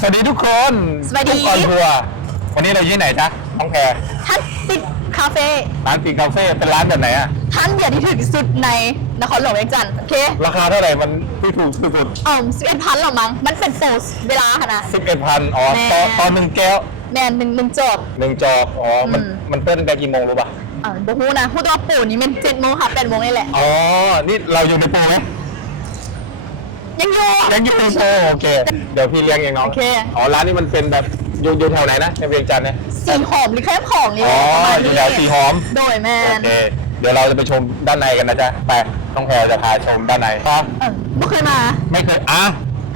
สวัสดีทุกคนสวัสดี ทุกคนทัวร์วันนี้เราอยู่ที่ไหนจ๊ะน้องแพรท่านติดคาเฟ่ร้านปิงคาเฟ่เป็นร้านแบบไหนอะท่านเดียวที่ถึงที่สุดในนครหลวงเวียงจันทร์โอเคราคาเท่าไหร่มันที่ถูกที่สุดเอ่อสิบเอ็ดพันหรอมั้งมันเป็นโฟสเวลาค่ะนะ สิบเอ็ดพันอ๋อแม่ ต่อต่อหนึ่งแก้วแมนหนึ่งหนึ่งจอบหนึ่งจอกอ๋อมันอืม มันเต้นแต่กี่โมงรู้ป่ะอ่าบฮูนะพูดว่าปู่นี่มันเจ็ดโมงค่ะแปดโมงนี่แหละ อ๋อนี่เราอยู่ในโปรไหม ยังอยู่ ยังอยู่ในโปรโอเค เดี๋ยวพี่เลี้ยงเองน้องโอเค อ๋อ ร้านนี้มันเป็นแบบอยู่อยู่แถวไหนนะในเวียงจันทร์เนี่ยสีหอมหรือแค่ของนี่แหอ๋อละประมาณอยู่นี้แถวสีหอม โดยแมโอนเค เดี๋ยวเราจะไปชมด้านในกันนะจ๊ะ ไปน้องแพรจะพาชมด้านในครับ เออไม่เคยมาไม่เคยอะ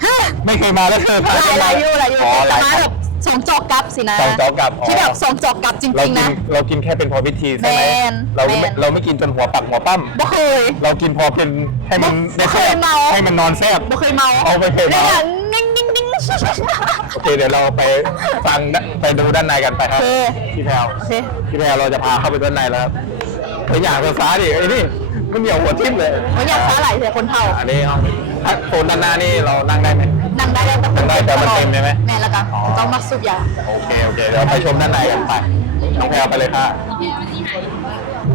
ฮะ ไม่เคยมาแล้วเคยพาหลายหลายอยู่หลายอยู่อ๋อหแต่ลายมาแบบ สองจอกกับสินะสองจอกกับอ๋อ ที่แบบสองจอกกับจเราริงกิๆนนะ เรากินแค่เป็นพอพิธีใช่ไหมแมนเราไม่แมนเราไม่กินจนหัวปักหัวปั้ม บ่เคย เรากินพอเป็นให้มันบ่เคยเมา ให้มันนอนแซบบ่เคยเมาเอาไม่เคยเมา นี่นิ่งนิ่งนิ่ง โอเคเดี๋ยวเราไปฟังไปดูด้านในกันไปครับโอเค พี่แพรวโอเค พี่แพรวเราจะพาเข้าไปด้านในแล้วครับไปอยากภาษาดิไอ้นี่มันเหนียวหัวทิ่มเลยผมอยากฟ้าไหลเสียคนเท่าอันนี้ห้องถ้าโซนด้านหน้านี่เรานั่งได้ไหม นั่งได้แล้วแต่นั่งได้แต่มันเต็มใช่ไหมแม่แล้วกันอ๋อต้องมาสูบยาโอเคโอเคเดี๋ยวไปชมด้านในกันไปน้องแพรวไปเลยค่ะ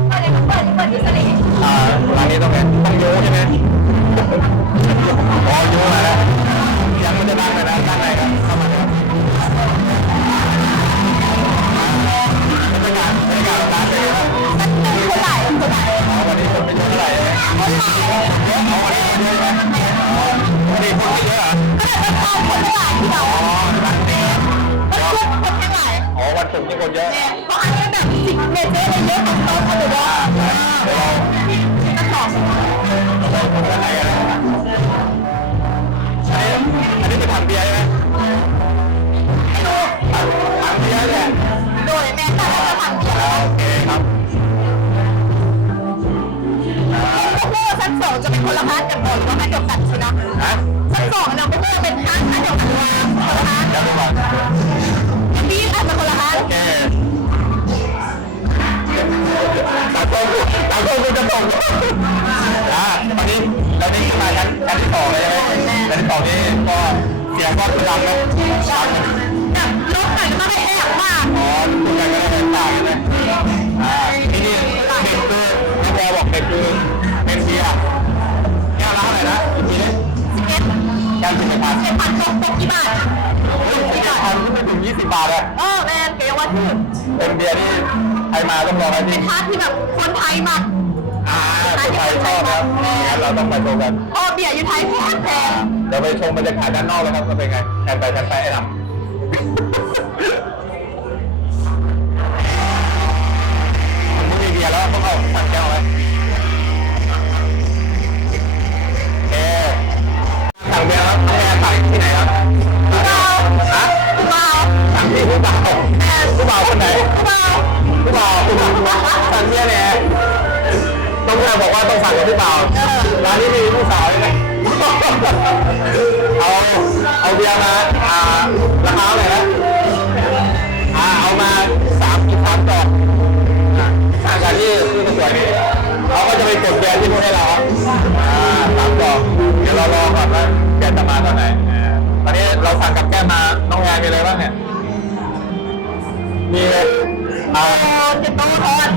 เปิดเปิดที่สนิทอ่าร้านนี้ต้องไงต้องโยใช่ไหมอ๋อโยมาแล้วยังไม่จะดังเลยนะ อ๋อวันศุกร์นี่คนเยอะเนี่ยเพราะอันนี้แบบสิบเมตรเลยเยอะของโต๊ะเขาบอกว่าเดี๋ยวเรานักบอกคนด้านในกันนะอันนี้อันนี้เป็นถังเบียร์ใช่ไหมถังเบียร์เนี่ยโดยแม่แต่เราจะทำเดียวโอเคครับพวกชั้นสองจะเป็นคนละพาร์ทกันหมดว่าไม่เดียวกัน ชั้นชั้นที่สองเลยใช่ไหมชั้นที่สองนี่ก็เสียงก็ดังนะดังนะแบบรถไหนก็ไม่แอบมากอ๋อทุกคนก็ได้ต่างกันเลยอ่าที่นี่เด็กคือพี่แพรบอกเด็กคือเป็นเบียร์แก้วละเท่าไหร่นะอีกทีนึงสิบเอ็ดแก้วสิบเอ็ดบาทเจ็ดพันตกตกกี่บาทสิบเอ็ดพันก็ไม่ถึงยี่สิบบาทเลยเออแมนเกว่าถูกเป็นเบียร์ที่ใครมาต้องลองให้จริงพาร์ทที่แบบคนไทยมากอ่าคนไท ยชอบครับงั้นเราต้องไปชมกัน โอ้เบียร์อยู่ไทยแพงแพงเดี๋ยวไปชมบรรยากาศด้านนอกแล้วครับว่าเป็นไงแทนไปแทนไปไอ้ดำ บียร์มาอ่าราคาเท่าไหร่นะอ่าเอามาสามสิบสามดอกอ่าสามกันที่ที่สวยนี่เขาก็จะไปกดเบียร์ที่พวกให้เราอ่าสามดอกเดี๋ยวเรารอก่อนว่าแกจะมาตอนไหนตอนนี้เราสั่งกับแก้มมาน้องแอนมีอะไรบ้างเนี่ยมีอ่าโอ้เจ็ดโตทอนอะ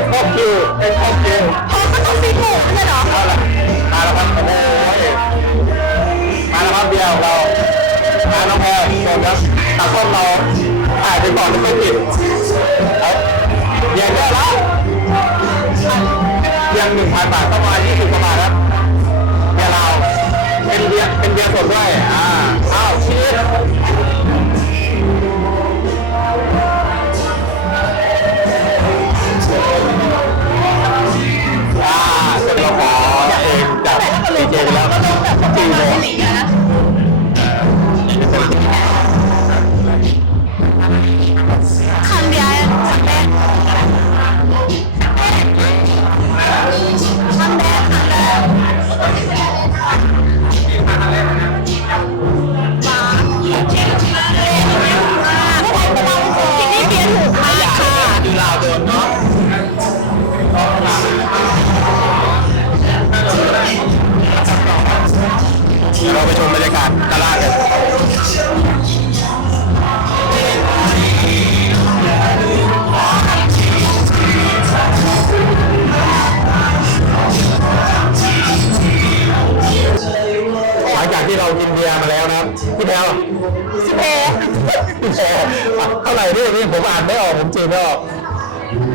เล็กพอกคิวเล็กพอกคิวพอก็ต้องซีหมูไม่ใช่เหรอเอาละมาแล้วครับโอ้โหมาแล้วครับเบียร์ของเรามาน้องแพรชมครับตากล้องเราถ่ายไปก่อนไม่ต้องปิดเอาเบียร์แก้วแล้วเบียร์หนึ่งพันบาทประมาณยี่สิบกว่าบาทครับเบียร์เราเป็นเบียร์เป็นเบียร์สดด้วย ผมจีนไม่ออก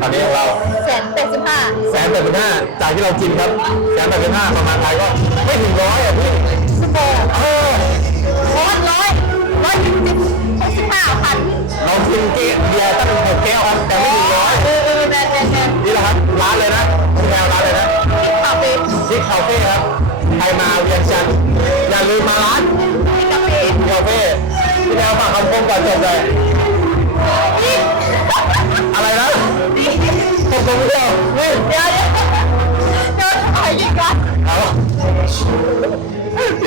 ตอนนี้ของเราแสนแปดสิบห้าแสนแปดสิบห้าจากที่เรากินครับแสนแปดสิบห้าประมาณไทยก็ไม่ถึงร้อยอะพี่ชั่วโมงเออร้อยร้อยร้อยสิบหกสิบห้าพันเรากินเกียร์เบียร์ตั้งหกแก้วครับแต่ไม่ถึงร้อยเออเออแมนแมนแมนนี่แหละครับร้านเลยนะคุณแมวร้านเลยนะคาเฟ่ที่คาเฟ่ครับใครมาเวียงจันทร์อย่าลืมมาร้านคาเฟ่คาเฟ่พี่แมวฝากคำคมก่อนจบเลย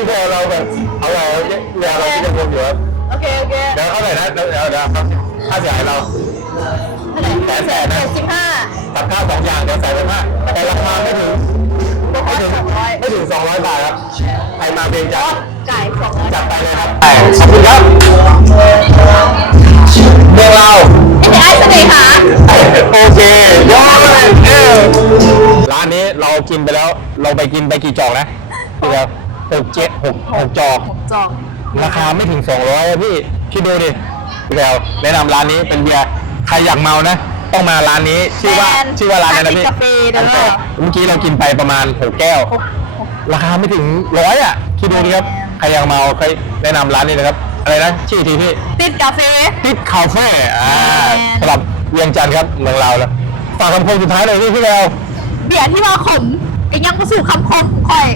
แมวเราแบบเอาเราเวลาเราที่จะคมอยู่ครับโอเคโอเคเดี๋ยวเท่าไหร่นะเดี๋ยวเดี๋ยวเดี๋ยวครับค่าเสียหายเราแสนแปดนะแปดสิบห้าตัดค่าสองอย่างเดี๋ยวแสนห้าแต่ราคาไม่ถึงบวกไม่ถึงสองร้อยไม่ถึงสองร้อยบาทครับใครมาเบียงจันทร์จ่ายสองร้อยจัดไปเลยครับขอบคุณครับเมืองเรานี่ไอ้เสน่หาโอเคยอดเลยเออร้านนี้เรากินไปแล้ว เราไปกินไปกี่จอกนะพี่ครับ หกเจ็ดหกหกจอกจองราคาไม่ถึง 200พี่คิดดูดิพี่แล้วแนะนำร้านนี้เป็นเบียร์ใครอยากเมานะ ต้องมาร้านนี้ชื่อว่าชื่อว่าร้านอะไรนะพี่กาแฟเด้อเมื่อกี้เรากินไปประมาณหกแก้วราคาไม่ถึงร้อยอะคิดดูดิครับใครอยากเมาใครแนะนำร้านนี้นะครับ อะไรนะชื่ออีกทีพี่ติดกาแฟ ติดคาเฟ่อ่าแมนสำหรับเวียงจันทร์ครับเมืองเราแล้วฝากคำคมสุดท้ายเลยพี่พี่แววเบียร์ที่ว่าขมไอ้ยังมาสู่คำคมค่อย